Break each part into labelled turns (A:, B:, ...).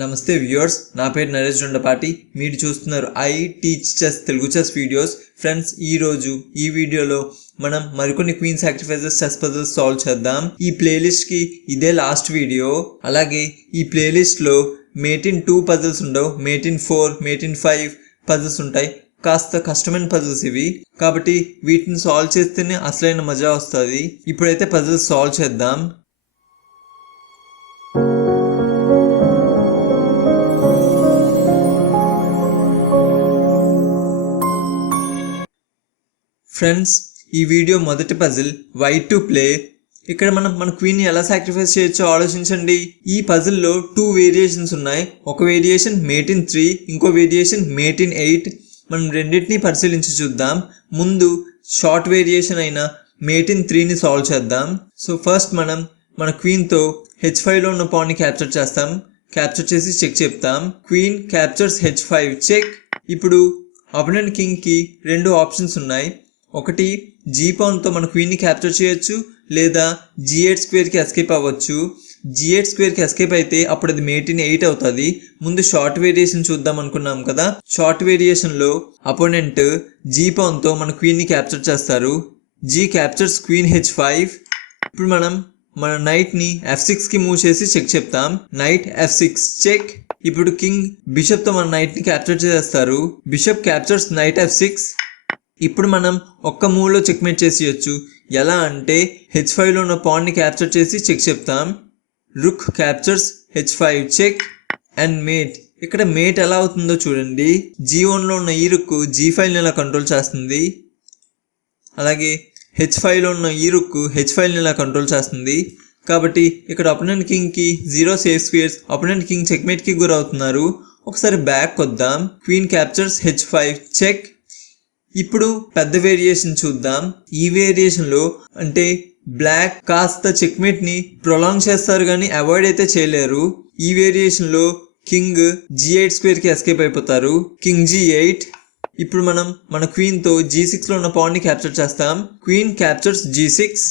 A: నమస్తే వ్యూవర్స్ నా పేరు నరేష్ జొండపాటి. మీరు చూస్తున్నారు I teach chess Telugu chess videos. Friends ఈ రోజు ఈ వీడియోలో మనం మరికొన్ని queen sacrifices chess puzzles solve చేద్దాం. ఈ ప్లేలిస్ట్కి ఇదే లాస్ట్ వీడియో. అలాగే ఈ ప్లేలిస్ట్లో మేటిన్ టూ పజల్స్ ఉండవు. Mate in four mate in five puzzles ఉంటాయి. కాస్త కష్టమైన పజిల్స్ ఇవి. కాబట్టి వీటిని సాల్వ్ చేస్తేనే అసలైన మజా వస్తుంది. ఇప్పుడైతే పజిల్స్ సాల్వ్ చేద్దాం. ఫ్రెండ్స్ ఈ వీడియో మొదటి పజిల్ వైట్ టు ప్లే ఇక్కడ మనం మన క్వీన్ని ఎలా సాక్రిఫైస్ చేయొచ్చో ఆలోచించండి. ఈ పజిల్లో టూ వేరియేషన్స్ ఉన్నాయి. ఒక వేరియేషన్ మేటిన్ త్రీ ఇంకో వేరియేషన్ మేటిన్ ఎయిట్ మనం రెండింటిని పరిశీలించి చూద్దాం. ముందు షార్ట్ వేరియేషన్ అయిన మేటిన్ త్రీని సాల్వ్ చేద్దాం. సో ఫస్ట్ మనం మన క్వీన్తో హెచ్ ఫైవ్లో ఉన్న పాన్ని క్యాప్చర్ చేస్తాం. క్యాప్చర్ చేసి చెక్ చెప్తాం. Queen captures H five check ఇప్పుడు అపోనెంట్ కింగ్కి రెండు ఆప్షన్స్ ఉన్నాయి. ఒకటి జీ పౌన్తో మన క్వీన్ని క్యాప్చర్ చేయొచ్చు లేదా జీ ఎయిట్ స్క్వేర్కి ఎస్కేప్ అవ్వచ్చు. జీ ఎయిట్ స్క్వేర్కి ఎస్కేప్ అయితే అప్పుడు అది మేటిన్ ఎయిట్ అవుతుంది. ముందు షార్ట్ వేరియేషన్ చూద్దాం అనుకున్నాం కదా. షార్ట్ వేరియేషన్లో అపోనెంట్ జీ పౌన్తో మన క్వీన్ని క్యాప్చర్ చేస్తారు. G captures queen H five ఇప్పుడు మనం మన నైట్ని ఎఫ్ సిక్స్కి మూవ్ చేసి చెక్ చెప్తాం. నైట్ ఎఫ్ సిక్స్ చెక్ ఇప్పుడు కింగ్ బిషప్తో మన నైట్ని క్యాప్చర్ చేస్తారు. Bishop captures knight F six ఇప్పుడు మనం ఒక్క మూవ్లో చెక్మేట్ చేసేయచ్చు. ఎలా అంటే హెచ్ ఫైవ్లో ఉన్న పాన్ని క్యాప్చర్ చేసి చెక్ చెప్తాం. Rook captures H five check and mate ఇక్కడ మేట్ ఎలా అవుతుందో చూడండి. జీ వన్లో ఉన్న ఈ రుక్ జీ ఫైవ్ని ఎలా కంట్రోల్ చేస్తుంది? అలాగే హెచ్ ఫైవ్లో ఉన్న ఈ రుక్ హెచ్ ఫైవ్ని ఎలా కంట్రోల్ చేస్తుంది? కాబట్టి ఇక్కడ opponent కింగ్కి zero safe squares opponent king చెక్మేట్కి గురవుతున్నారు. ఒకసారి బ్యాక్ వద్దాం queen captures H five check ఇప్పుడు పెద్ద వేరియేషన్ చూద్దాం. ఈ వేరియేషన్లో అంటే బ్లాక్ కాస్త చెక్మేట్ని ప్రొలాంగ్ చేస్తారు కానీ అవాయిడ్ అయితే చేయలేరు. ఈ వేరియేషన్లో కింగ్ జీ ఎయిట్ స్క్వేర్కి ఎస్కేప్ అయిపోతారు. కింగ్ జీ ఎయిట్ ఇప్పుడు మనం మన క్వీన్తో జీ సిక్స్లో ఉన్న పాయింట్ని క్యాప్చర్ చేస్తాం. క్వీన్ క్యాప్చర్స్ జీ సిక్స్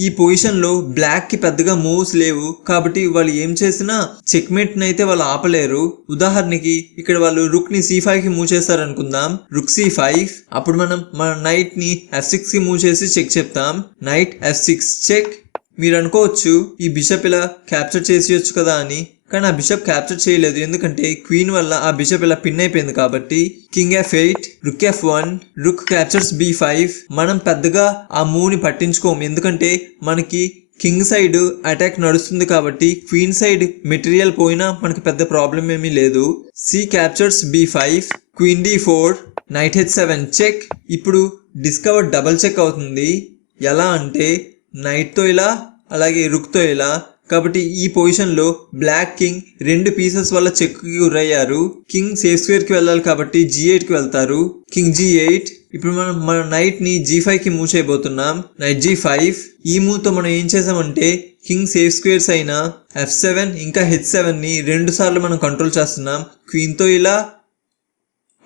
A: ఈ పొజిషన్లో బ్లాక్కి పెద్దగా మూవ్స్ లేవు. కాబట్టి వాళ్ళు ఏం చేసినా చెక్మేట్ని అయితే వాళ్ళు ఆపలేరు. ఉదాహరణకి ఇక్కడ వాళ్ళు రుక్ని సి ఫైవ్కి మూవ్ చేస్తారనుకుందాం. రుక్ సి ఫైవ్ అప్పుడు మనం మన నైట్ని ఎఫ్ సిక్స్కి మూవ్ చేసి చెక్ చెప్తాం. Knight F six check. మీరు అనుకోవచ్చు ఈ బిషప్ ఇలా క్యాప్చర్ చేసేయచ్చు కదా అని. కానీ ఆ బిషప్ క్యాప్చర్ చేయలేదు. ఎందుకంటే క్వీన్ వల్ల ఆ బిషప్ ఇలా పిన్ అయిపోయింది కాబట్టి king F eight rook F one rook captures B five మనం పెద్దగా ఆ మూవ్ని పట్టించుకోము. ఎందుకంటే మనకి కింగ్ సైడ్ అటాక్ నడుస్తుంది కాబట్టి క్వీన్ సైడ్ మెటీరియల్ పోయినా మనకి పెద్ద ప్రాబ్లం ఏమీ లేదు. C captures B five queen D four knight H seven. Check. ఇప్పుడు డిస్కవర్ డబల్ చెక్ అవుతుంది. ఎలా అంటే నైట్తో ఇలా అలాగే రుక్తో ఇలా. కాబట్టి ఈ పొజిషన్లో బ్లాక్ కింగ్ రెండు పీసెస్ వల్ల చెక్కి గురయ్యారు. కింగ్ సేఫ్ స్క్వేర్కి వెళ్ళాలి కాబట్టి జీ ఎయిట్కి వెళ్తారు. కింగ్ జీ ఎయిట్ ఇప్పుడు మనం మన నైట్ని జీ ఫైవ్కి మూవ్ చేయబోతున్నాం. నైట్ జీ ఫైవ్ ఈ మూవ్తో మనం ఏం చేసామంటే కింగ్ సేఫ్ స్క్వేర్స్ అయిన ఎఫ్ సెవెన్ ఇంకా హెచ్ సెవెన్ని రెండు సార్లు మనం కంట్రోల్ చేస్తున్నాం. క్వీన్తో ఇలా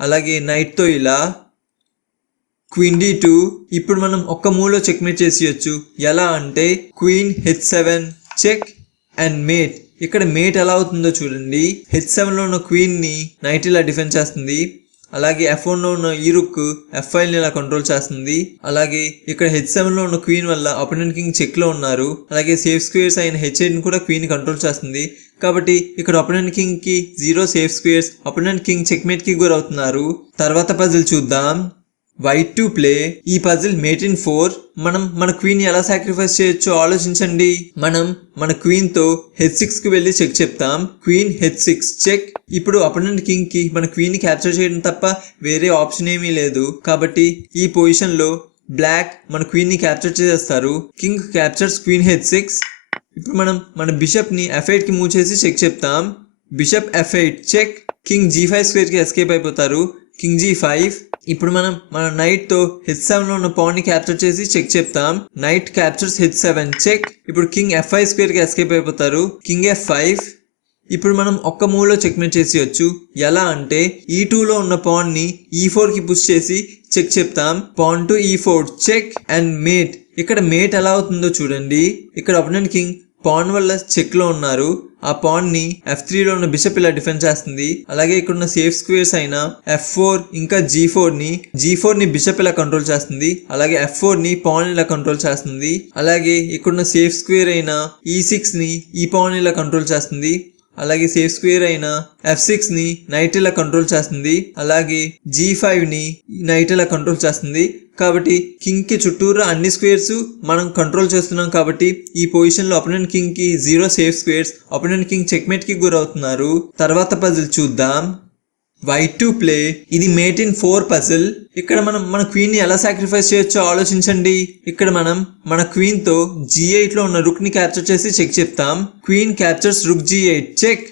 A: అలాగే నైట్తో ఇలా. క్వీన్ డి టూ ఇప్పుడు మనం ఒక్క మూవ్లో చెక్మేట్ చేసేయచ్చు ఎలా అంటే queen H seven check and mate ఇక్కడ మేట్ ఎలా అవుతుందో చూడండి. హెచ్ సెవెన్లో ఉన్న క్వీన్ని నైట్ ఇలా డిఫెండ్ చేస్తుంది. అలాగే ఎఫ్ వన్లో ఉన్న ఈరుక్ రుక్ ఎఫ్ ఫైవ్ని ఇలా కంట్రోల్ చేస్తుంది. అలాగే ఇక్కడ హెచ్ సెవెన్లో ఉన్న క్వీన్ వల్ల అపోనెంట్ కింగ్ చెక్లో ఉన్నారు. అలాగే సేఫ్ స్క్వేర్స్ అయిన హెచ్ ఎయిట్ని కూడా క్వీన్ కంట్రోల్ చేస్తుంది. కాబట్టి ఇక్కడ opponent కింగ్కి zero safe squares opponent king చెక్మేట్కి గురవుతున్నారు. తర్వాత పజిల్ చూద్దాం. వైట్ టు ప్లే ఈ పజిల్ మేట్ ఇన్ ఫోర్ మనం మన క్వీన్ ఎలా సాక్రిఫైస్ చేయొచ్చో ఆలోచించండి. మనం మన క్వీన్తో హెచ్ సిక్స్కి వెళ్ళి చెక్ చెప్తాం. క్వీన్ హెచ్ సిక్స్ చెక్ ఇప్పుడు అపోనెంట్ కింగ్కి మన క్వీన్ని క్యాప్చర్ చేయడం తప్ప వేరే ఆప్షన్ ఏమీ లేదు. కాబట్టి ఈ పొజిషన్లో బ్లాక్ మన క్వీన్ని క్యాప్చర్ చేసేస్తారు. King captures queen H six ఇప్పుడు మనం మన బిషప్ని ఎఫ్కి మూవ్ చేసి చెక్ చెప్తాం. Bishop F check king G five స్క్వేర్కి escape అయిపోతారు. కింగ్ జీ ఫైవ్ ఇప్పుడు మనం మన నైట్తో హెచ్ సెవెన్లో ఉన్న పాయింట్ని క్యాప్చర్ చేసి చెక్ చెప్తాం. Knight captures H seven check ఇప్పుడు కింగ్ ఎఫ్ ఫైవ్ స్క్వేర్కి ఎస్కేప్ అయిపోతారు. కింగ్ ఎఫ్ ఫైవ్ ఇప్పుడు మనం ఒక్క మూవ్లో చెక్మేట్ చేసేయచ్చు. ఎలా అంటే e ఈ టూలో ఉన్న పాన్ని ఈ ఫోర్కి పుష్ చేసి చెక్ చెప్తాం. Pawn to E four check and mate ఇక్కడ మేట్ ఎలా అవుతుందో చూడండి. ఇక్కడ అపోనెంట్ కింగ్ పాన్ వల్ల చెక్లో ఉన్నారు. ఆ పాన్ని ఎఫ్ త్రీ లో ఉన్న బిషప్ ఇలా డిఫెండ్ చేస్తుంది. అలాగే ఇక్కడ ఉన్న సేఫ్ స్క్వేర్స్ అయిన ఎఫ్ ఫోర్ ఇంకా జీ ఫోర్ని జీ ఫోర్ని బిషప్ ఇలా కంట్రోల్ చేస్తుంది. అలాగే ఎఫ్ ఫోర్ని పాన్ ఇలా కంట్రోల్ చేస్తుంది. అలాగే ఇక్కడున్న సేఫ్ స్క్వేర్ అయిన e ఈ సిక్స్ని ఈ పాన్ ఇలా కంట్రోల్ చేస్తుంది. అలాగే సేఫ్ స్క్వేర్ అయిన ఎఫ్ సిక్స్ని నైట్ ఇలా కంట్రోల్ చేస్తుంది. అలాగే జీ ఫైవ్ని నైట్ ఇలా కంట్రోల్ చేస్తుంది. కాబట్టి కింగ్కి చుట్టూరా అన్ని స్క్వేర్స్ మనం కంట్రోల్ చేస్తున్నాం కాబట్టి ఈ పొజిషన్లో opponent కింగ్కి zero safe squares opponent king చెక్మేట్కి గురవుతున్నారు. తర్వాత పజిల్ చూద్దాం. వైట్ టు ప్లే ఇది మేట్ ఇన్ ఫోర్ పజిల్ ఇక్కడ మనం మన క్వీన్ని ఎలా సాక్రిఫైస్ చేయొచ్చో ఆలోచించండి. ఇక్కడ మనం మన క్వీన్తో జీ ఎయిట్లో ఉన్న రుక్ని క్యాప్చర్ చేసి చెక్ చెప్తాం queen captures rook G eight check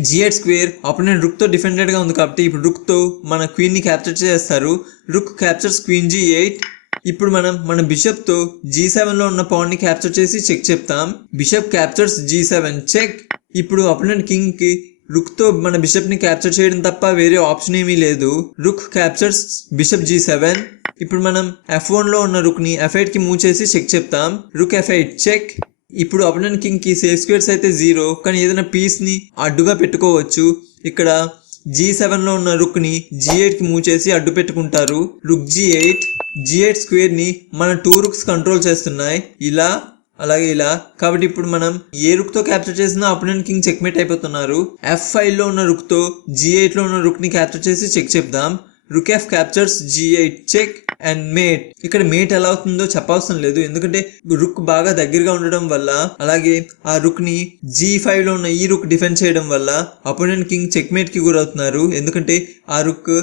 A: G eight square opponent రుక్తో డిఫెండెడ్గా ఉంది కాబట్టి ఇప్పుడు రుక్తో మన క్వీన్ని క్యాప్చర్ చేస్తారు. Rook captures queen G eight ఇప్పుడు మనం మన బిషప్తో జీ సెవెన్లో ఉన్న పాండ్ని క్యాప్చర్ చేసి చెక్ చెప్తాం. Bishop captures G seven check ఇప్పుడు అపోనెంట్ కింగ్కి రుక్తో మన బిషప్ని క్యాప్చర్ చేయడం తప్ప వేరే ఆప్షన్ ఏమీ లేదు. Rook captures bishop G seven ఇప్పుడు మనం ఎఫ్ వన్లో ఉన్న రుక్ని ఎఫ్ మూవ్ చేసి చెక్ చెప్తాం. రుక్ ఎఫ్ ఎయిట్ చెక్ ఇప్పుడు అపోనెంట్ కింగ్కి సేఫ్ స్క్వేర్స్ అయితే జీరో కానీ ఏదైనా పీస్ని అడ్డుగా పెట్టుకోవచ్చు. ఇక్కడ జీ సెవెన్లో ఉన్న రుక్ని జీ ఎయిట్కి మూవ్ చేసి అడ్డు పెట్టుకుంటారు. Rook G eight G eight స్క్వేర్ని మన టూ రుక్స్ కంట్రోల్ చేస్తున్నాయి. ఇలా అలాగే ఇలా. కాబట్టి ఇప్పుడు మనం ఏ రుక్తో క్యాప్చర్ చేసినా అపోనెంట్ కింగ్ చెక్మేట్ అయిపోతున్నారు. ఎఫ్ ఫైవ్లో ఉన్న రుక్తో జీ ఎయిట్లో ఉన్న రుక్ని క్యాప్చర్ చేసి చెక్ చెప్దాం rook captures G eight check and mate ఇక్కడ మేట్ ఎలా అవుతుందో చెప్పవసరం లేదు. ఎందుకంటే రుక్ బాగా దగ్గరగా ఉండడం వల్ల అలాగే ఆ రుక్ని జీ ఫైవ్లో ఉన్న ఈ రుక్ డిఫెండ్ చేయడం వల్ల అపోనెంట్ కింగ్ చెక్మేట్కి గురవుతున్నారు. ఎందుకంటే ఆ రుక్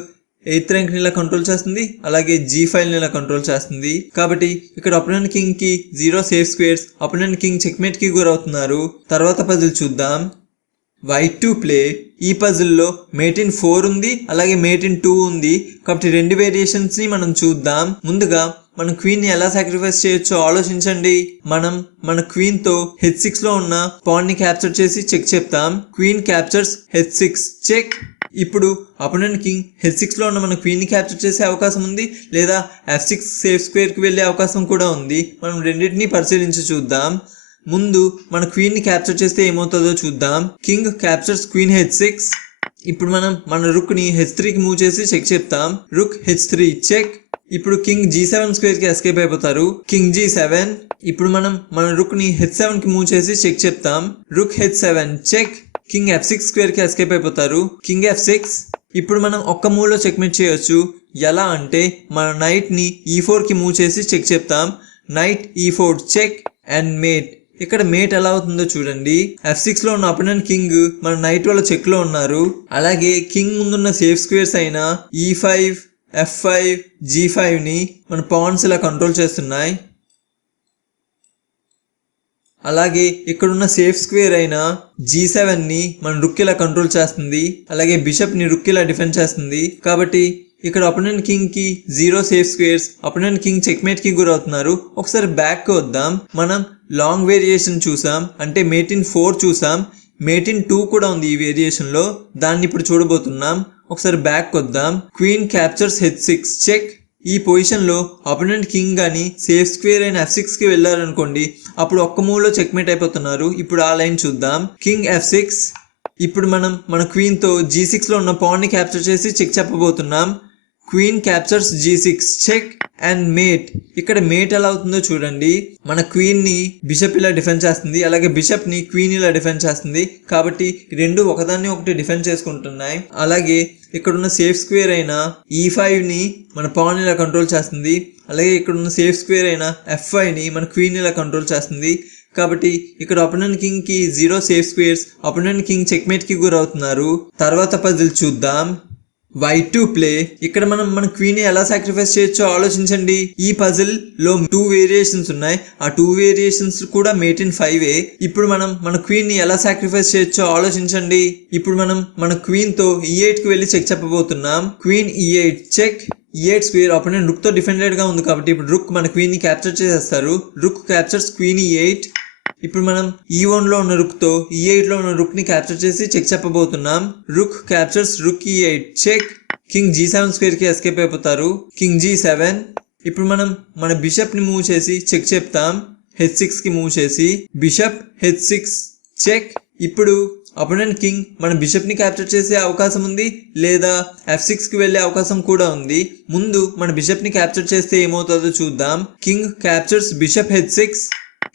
A: ఎయిత్ ర్యాంక్ని ఇలా కంట్రోల్ చేస్తుంది అలాగే జీ ఫైల్ని ఇలా కంట్రోల్ చేస్తుంది. కాబట్టి ఇక్కడ opponent కింగ్కి zero safe squares opponent king చెక్మేట్కి గురవుతున్నారు. తర్వాత పదులు చూద్దాం. వైట్ టు ప్లే ఈ పజిల్లో మేటిన్ ఫోర్ ఉంది అలాగే మేటిన్ టూ ఉంది. కాబట్టి రెండు వేరియేషన్స్ని మనం చూద్దాం. ముందుగా మన క్వీన్ని ఎలా సాక్రిఫైస్ చేయొచ్చో ఆలోచించండి. మనం మన క్వీన్తో హెచ్ సిక్స్లో ఉన్న పాన్ని క్యాప్చర్ చేసి చెక్ చెప్తాం queen captures H six check ఇప్పుడు అపోనెంట్ కింగ్ హెచ్ సిక్స్లో ఉన్న మన క్వీన్ని క్యాప్చర్ చేసే అవకాశం ఉంది లేదా ఎఫ్ సిక్స్ సేఫ్ స్క్వేర్కి వెళ్ళే అవకాశం కూడా ఉంది. మనం రెండింటిని పరిశీలించి చూద్దాం. ముందు మన క్వీన్ని క్యాప్చర్ చేస్తే ఏమవుతుందో చూద్దాం. King captures queen H six ఇప్పుడు మనం మన రుక్ని హెచ్ త్రీకి మూవ్ చేసి చెక్ చెప్తాం రుక్ హెచ్ త్రీ చెక్ ఇప్పుడు కింగ్ జీ సెవెన్ స్క్వేర్కి ఎస్కేప్ అయిపోతారు. కింగ్ జీ సెవెన్ ఇప్పుడు మనం మన రుక్ని హెచ్ సెవెన్కి మూవ్ చేసి చెక్ చెప్తాం rook H seven check king F six స్క్వేర్కి escape అయిపోతారు. కింగ్ ఎఫ్ సిక్స్ ఇప్పుడు మనం ఒక్క మూవ్లో చెక్మేట్ చేయొచ్చు. ఎలా అంటే మన నైట్ని e ఈ ఫోర్కి మూవ్ చేసి చెక్ చెప్తాం knight E four check and mate ఇక్కడ మేట్ ఎలా అవుతుందో చూడండి. ఎఫ్ సిక్స్లో ఉన్న అపోనెంట్ కింగ్ మన నైట్ వాళ్ళ చెక్లో ఉన్నారు. అలాగే కింగ్ ముందున్న సేఫ్ స్క్వేర్స్ అయిన E five F five G ఫైవ్ని మన పాన్స్ ఇలా కంట్రోల్ చేస్తున్నాయి. అలాగే ఇక్కడున్న సేఫ్ స్క్వేర్ అయిన జీ సెవెన్ని మన రుక్ ఇలా కంట్రోల్ చేస్తుంది. అలాగే బిషప్ని రుక్ ఇలా డిఫెండ్ చేస్తుంది. కాబట్టి ఇక్కడ opponent కింగ్కి zero safe squares opponent king చెక్మేట్కి గురవుతున్నారు. ఒకసారి బ్యాక్కి వద్దాం. మనం లాంగ్ వేరియేషన్ చూసాం. అంటే మేటిన్ ఫోర్ చూసాం. మేటిన్ టూ కూడా ఉంది ఈ వేరియేషన్లో. దాన్ని ఇప్పుడు చూడబోతున్నాం. ఒకసారి బ్యాక్ వద్దాం. Queen captures H six check ఈ పొజిషన్లో అపోనెంట్ కింగ్ కానీ సేఫ్ స్క్వేర్ అయిన ఎఫ్ సిక్స్కి వెళ్ళారనుకోండి అప్పుడు ఒక్క మూవ్ చెక్మేట్ అయిపోతున్నారు. ఇప్పుడు ఆ లైన్ చూద్దాం. కింగ్ ఎఫ్ సిక్స్ ఇప్పుడు మనం మన క్వీన్తో జీ సిక్స్లో ఉన్న పాన్ని క్యాప్చర్ చేసి check చెప్పబోతున్నాం. Queen captures G six check and mate ఇక్కడ మేట్ ఎలా అవుతుందో చూడండి. మన క్వీన్ని బిషప్ ఇలా డిఫెండ్ చేస్తుంది. అలాగే బిషప్ని క్వీన్ ఇలా డిఫెండ్ చేస్తుంది. కాబట్టి రెండు ఒకదాన్ని ఒకటి డిఫెండ్ చేసుకుంటున్నాయి. అలాగే ఇక్కడ ఉన్న సేఫ్ స్క్వేర్ అయిన e ఈ ఫైవ్ని మన పాన్ ఇలా కంట్రోల్ చేస్తుంది. అలాగే ఇక్కడ ఉన్న సేఫ్ స్క్వేర్ అయిన ఎఫ్ ఫైవ్ని మన క్వీన్ ఇలా కంట్రోల్ చేస్తుంది. కాబట్టి ఇక్కడ opponent కింగ్కి zero safe squares opponent king చెక్మేట్కి గురవుతున్నారు. తర్వాత పజిల్ చూద్దాం. వైట్ టు ప్లే ఇక్కడ మనం మన క్వీన్ని ఎలా సాక్రిఫైస్ చేయొచ్చో ఆలోచించండి. ఈ పజిల్లో టూ వేరియేషన్స్ ఉన్నాయి. ఆ టూ వేరియేషన్స్ కూడా మేట్ ఇన్ ఫైవ్ ఏ. ఇప్పుడు మనం మన క్వీన్ని ఎలా సాక్రిఫైస్ చేయొచ్చో ఆలోచించండి. ఇప్పుడు మనం మన క్వీన్తో e ఈ ఎయిట్కి వెళ్ళి check చెప్పబోతున్నాం. Queen E eight check E eight square opponent రుక్తో డిఫెండెడ్గా ఉంది కాబట్టి ఇప్పుడు రుక్ మన క్వీన్ని క్యాప్చర్ చేసేస్తారు. Rook captures queen E eight ఇప్పుడు మనం e ఈ వన్లో ఉన్న రుక్తో e ఈ ఎయిట్లో ఉన్న రుక్ని క్యాప్చర్ చేసి check చెప్పబోతున్నాం. Rook captures rook E eight check king G seven స్క్వేర్కి escape అయిపోతారు. కింగ్ జీ సెవెన్ ఇప్పుడు మనం మన బిషప్ని మూవ్ చేసి చెక్ చెప్తాం. హెచ్ సిక్స్కి మూవ్ చేసి బిషప్ హెచ్ సిక్స్ చెక్ ఇప్పుడు అపోనెంట్ కింగ్ మన బిషప్ని క్యాప్చర్ చేసే అవకాశం ఉంది లేదా ఎఫ్ సిక్స్కి వెళ్ళే అవకాశం కూడా ఉంది. ముందు మన బిషప్ని క్యాప్చర్ చేస్తే ఏమవుతుందో చూద్దాం. King captures bishop H six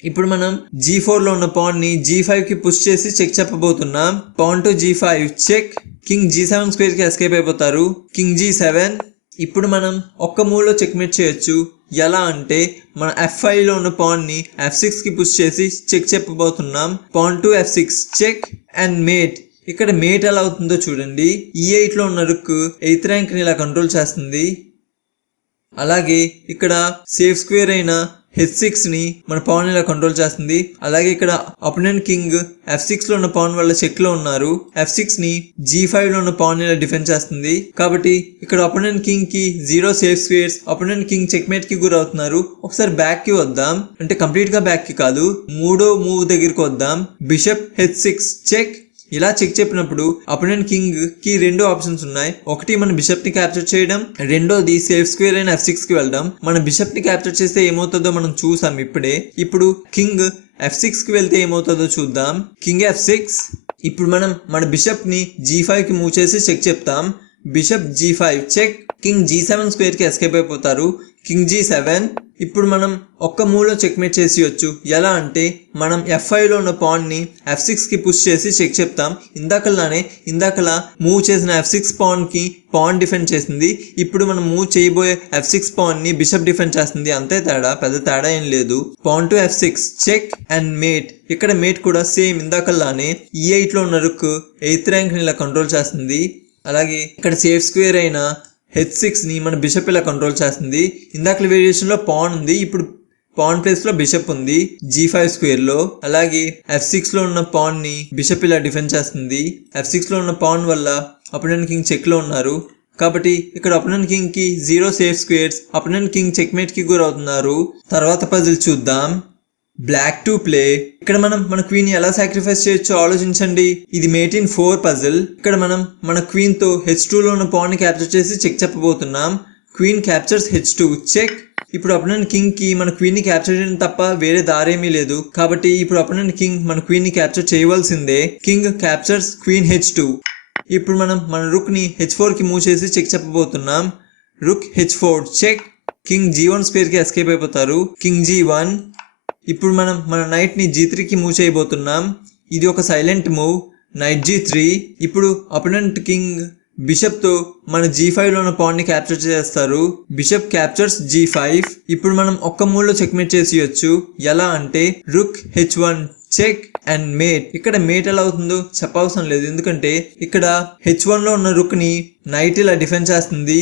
A: ఇప్పుడు మనం జీ ఫోర్లో ఉన్న పాన్ని జీ ఫైవ్కి పుష్ చేసి check చెప్పబోతున్నాం. Pawn to G five check king G seven స్క్వేర్కి escape అయిపోతారు. కింగ్ జీ సెవెన్ ఇప్పుడు మనం ఒక్క మూవ్లో చెక్మేట్ చేయొచ్చు. ఎలా అంటే మన ఎఫ్లో ఉన్న పాన్ని ఎఫ్ సిక్స్కి పుష్ చేసి check చెప్పబోతున్నాం. Pawn to F six check and mate ఇక్కడ మేట్ ఎలా అవుతుందో చూడండి. E ఈ ఎయిట్లో ఉన్న రుక్ ఎయిత్ ర్యాంక్ని ఇలా కంట్రోల్ చేస్తుంది. అలాగే ఇక్కడ సేఫ్ స్క్వేర్ అయిన హెచ్ సిక్స్ని మన పవన్ ఇలా కంట్రోల్ చేస్తుంది. అలాగే ఇక్కడ అపోనెంట్ కింగ్ ఎఫ్ సిక్స్లో ఉన్న పవన్ వల్ల చెక్లో ఉన్నారు. ఎఫ్ సిక్స్ని జీ ఫైవ్లో ఉన్న పవన్ ఇలా డిఫెండ్ చేస్తుంది. కాబట్టి ఇక్కడ opponent కింగ్కి zero safe squares opponent king check మేట్కి గురవుతున్నారు. ఒకసారి బ్యాక్కి వద్దాం. అంటే కంప్లీట్గా బ్యాక్కి కాదు. మూడో మూవ్ దగ్గరికి వద్దాం. బిషప్ హెచ్ సిక్స్ చెక్ ఇలా చెక్ చెప్పినప్పుడు అపోనెంట్ కింగ్కి రెండు ఆప్షన్స్ ఉన్నాయి. ఒకటి మన బిషప్ని క్యాప్చర్ చేయడం రెండోది సేఫ్ స్క్వేర్ అయిన ఎఫ్ సిక్స్కి వెళ్ళడం మన బిషప్ని క్యాప్చర్ చేస్తే ఏమవుతుందో మనం చూసాం ఇప్పుడే. ఇప్పుడు కింగ్ ఎఫ్ సిక్స్కి వెళ్తే ఏమవుతుందో చూద్దాం. King F six? ఇప్పుడు మనం మన బిషప్ని జీ ఫైవ్కి మూవ్ చేసి చెక్ చెప్తాం. Bishop G five check. King G seven స్క్వేర్కి escape అయిపోతారు. కింగ్ జీ సెవెన్ ఇప్పుడు మనం ఒక్క మూవ్లో చెక్మేట్ చేసేయచ్చు. ఎలా అంటే మనం ఎఫ్ఐలో ఉన్న పాన్ని ఎఫ్ సిక్స్కి పుష్ చేసి చెక్ చెప్తాం. ఇందాకలానే ఇందాకలా మూవ్ చేసిన ఎఫ్ సిక్స్ పాన్కి పాన్ డిఫెండ్ చేసింది. ఇప్పుడు మనం మూవ్ చేయబోయే ఎఫ్ సిక్స్ పాన్ని బిషప్ డిఫెండ్ చేస్తుంది. అంతే తేడా పెద్ద తేడా ఏం లేదు. Pawn to F six check and mate ఇక్కడ మేట్ కూడా సేమ్ ఇందాకలానే e ఈ ఎయిట్లో ఉన్న రుక్ ఎయిత్ ర్యాంక్ని ఇలా కంట్రోల్ చేస్తుంది. అలాగే ఇక్కడ సేఫ్ స్క్వేర్ అయిన హెచ్ సిక్స్ని మన బిషప్ ఇలా కంట్రోల్ చేస్తుంది. ఇందాక వేరియేషన్లో పాన్ ఉంది. ఇప్పుడు పాన్ ప్లేస్లో బిషప్ ఉంది. జీ ఫైవ్ స్క్వేర్లో అలాగే ఎఫ్ సిక్స్లో ఉన్న పాన్ని బిషప్ ఇలా డిఫెండ్ చేస్తుంది. ఎఫ్ సిక్స్లో ఉన్న పాన్ వల్ల అపోనెంట్ కింగ్ చెక్లో ఉన్నారు. కాబట్టి ఇక్కడ opponent కింగ్కి zero safe squares opponent king check మేట్కి గురవుతున్నారు. తర్వాత పజిల్ చూద్దాం. బ్లాక్ టు ప్లే ఇక్కడ మనం మన క్వీన్ ఎలా సాక్రిఫైస్ చేయొచ్చో ఆలోచించండి. ఇది మేటిన్ ఫోర్ పజిల్ ఇక్కడ మనం మన క్వీన్తో హెచ్ టూలో ఉన్న పాన్ని క్యాప్చర్ చేసి check చెప్పబోతున్నాం. Queen captures H two check ఇప్పుడు అపోనెంట్ కింగ్కి మన క్వీన్ని క్యాప్చర్ చేయడం తప్ప వేరే దారేమీ లేదు. కాబట్టి ఇప్పుడు అపోనెంట్ కింగ్ మన క్వీన్ని క్యాప్చర్ చేయవలసిందే. King captures queen H two ఇప్పుడు మనం మన రుక్ని హెచ్ ఫోర్కి మూవ్ చేసి check చెప్పబోతున్నాం. Rook H four check king G one స్క్వేర్కి escape అయిపోతారు. కింగ్ జీ వన్ ఇప్పుడు మనం మన నైట్ని జీ త్రీకి మూవ్ చేయబోతున్నాం. ఇది ఒక silent move knight G three ఇప్పుడు అపోనెంట్ కింగ్ బిషప్తో మన జీ ఫైవ్లో ఉన్న పాయింట్ క్యాప్చర్ చేస్తారు. బిషప్ క్యాప్చర్స్ జీ ఫైవ్ ఇప్పుడు మనం ఒక్క మూవ్లో చెక్మేట్ చేసేయచ్చు. ఎలా అంటే rook H one check and mate ఇక్కడ మేట్ ఎలా అవుతుందో చెప్పవసరం లేదు. ఎందుకంటే ఇక్కడ హెచ్ వన్లో ఉన్న రుక్ని నైట్ ఇలా డిఫెండ్ చేస్తుంది.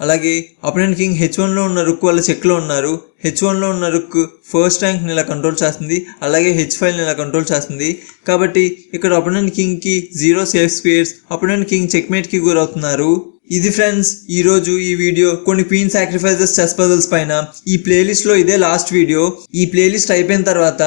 A: అలాగే అపోనెంట్ కింగ్ హెచ్ వన్లో ఉన్న రుక్ వాళ్ళ చెక్లో ఉన్నారు. హెచ్ వన్లో ఉన్న రుక్ ఫస్ట్ ర్యాంక్ని ఇలా కంట్రోల్ చేస్తుంది. అలాగే హెచ్ ఫైవ్ని ఇలా కంట్రోల్ చేస్తుంది. కాబట్టి ఇక్కడ opponent కింగ్కి zero safe squares opponent king చెక్మేట్కి గురవుతున్నారు. ఇది ఫ్రెండ్స్ ఈరోజు ఈ వీడియో కొన్ని క్వీన్ సాక్రిఫైజెస్ చెస్ పజల్స్ పైన ఈ ప్లేలిస్ట్లో ఇదే లాస్ట్ వీడియో ఈ ప్లేలిస్ట్ అయిపోయిన తర్వాత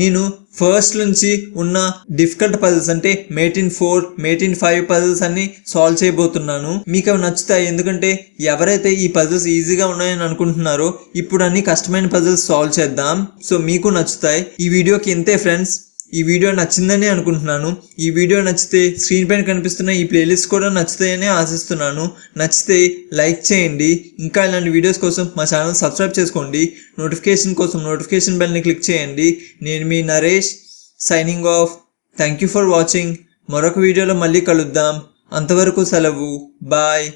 A: నేను ఫస్ట్ నుంచి ఉన్న డిఫికల్ట్ పజిల్స్ అంటే mate in four mate in in five puzzles అన్ని సాల్వ్ చేయబోతున్నాను. మీకు అవి నచ్చుతాయి ఎందుకంటే ఎవరైతే ఈ పజిల్స్ ఈజీగా ఉన్నాయని అనుకుంటున్నారో ఇప్పుడు అన్ని కష్టమైన పజిల్స్ సాల్వ్ చేద్దాం. సో మీకు నచ్చుతాయి. ఈ వీడియోకి ఇంతే ఫ్రెండ్స్ ఈ వీడియో నచ్చిందని అనుకుంటున్నాను. ఈ వీడియో నచ్చితే స్క్రీన్ పైన కనిపిస్తున్న ఈ ప్లేలిస్ట్ కూడా నచ్చుతాయని ఆశిస్తున్నాను. నచ్చితే లైక్ చేయండి. ఇంకా ఇలాంటి వీడియోస్ కోసం మా ఛానల్ సబ్స్క్రైబ్ చేసుకోండి. నోటిఫికేషన్ కోసం నోటిఫికేషన్ బెల్ని క్లిక్ చేయండి. నేను మీ Naresh signing off. Thank you for watching మరొక వీడియోలో మళ్ళీ కలుద్దాం. అంతవరకు సెలవు. బాయ్